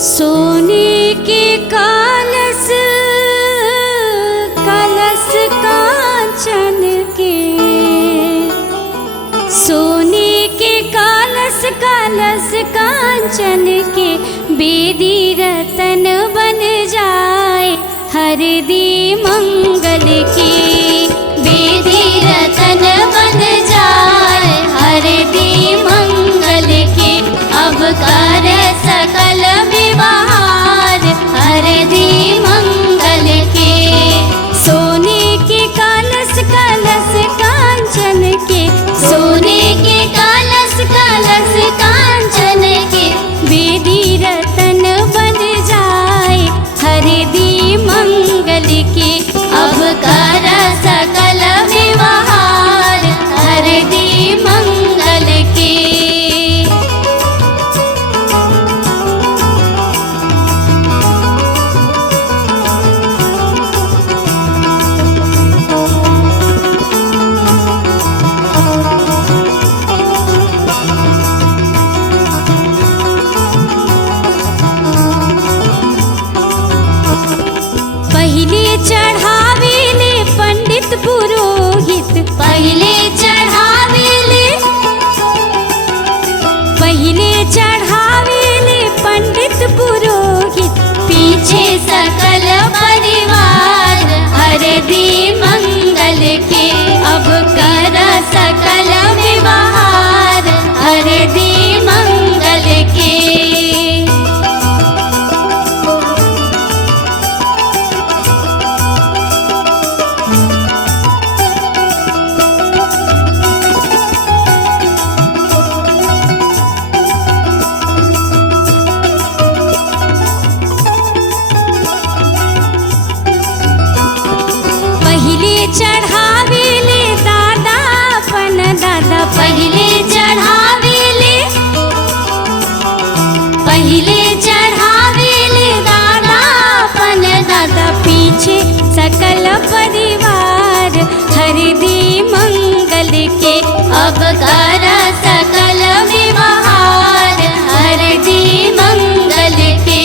सोने के कलश कलश कांचन के, सोने के कलश कलश कांचन के, बेदी रतन बन जाए हरदी मंगल की। बेदी रतन बन जाए हरदी मंगल की, अब कर सकल विवार हरदी मंगल के। सोने के कलश कलश कांचन के, सोने के कलश कलश कांचन के, बेदी रतन बन जाए हरदी मंगल के, अब कर सकल विवार हरदी मंगल के। पहले चढ़ावेले पंडित पुरोहित, पहले चढ़ावेले, पहले चढ़ावेले पंडित पुरोहित, पीछे सकल परिवार हरदी मंगल के, अब कर सकल विवार हरदी मंगल के। पहले चढ़ावेले दादा अपन दादा, पहले चढ़ावेले, पहले चढ़ावेले दादा अपन दादा, पीछे सकल परिवार हरदी मंगल के, अब कर सकल विवार हरदी मंगल के।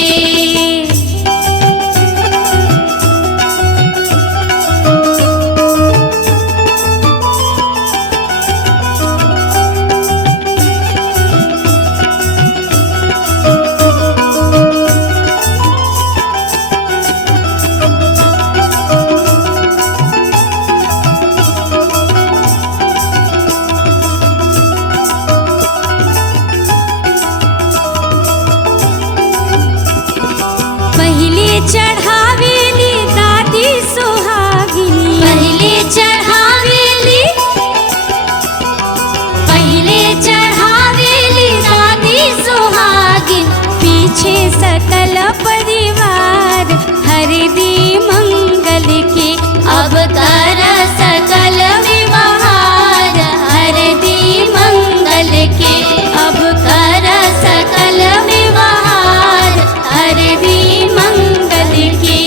पहले चढ़ावेली दादी सुहागिनी, पहले चढ़ावेली, पहले चढ़ावेली दादी सुहागिन, पीछे सकल परिवार हरदी मंगल के, अब कर सकल विवार हरदी मंगल के, अब कर सकल विवार हरदी मंगल के।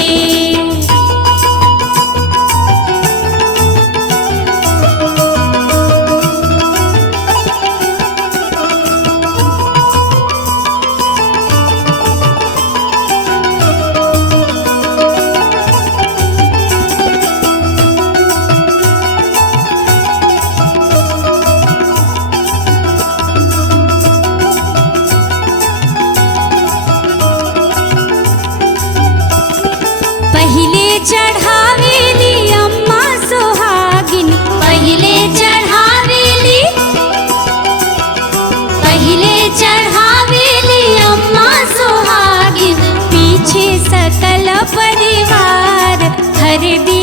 पहले चढ़ावेली अम्मा सुहागिन, पहले चढ़ावेली, पहले चढ़ावेली अम्मा सुहागिन, पीछे सकल परिवार हरदी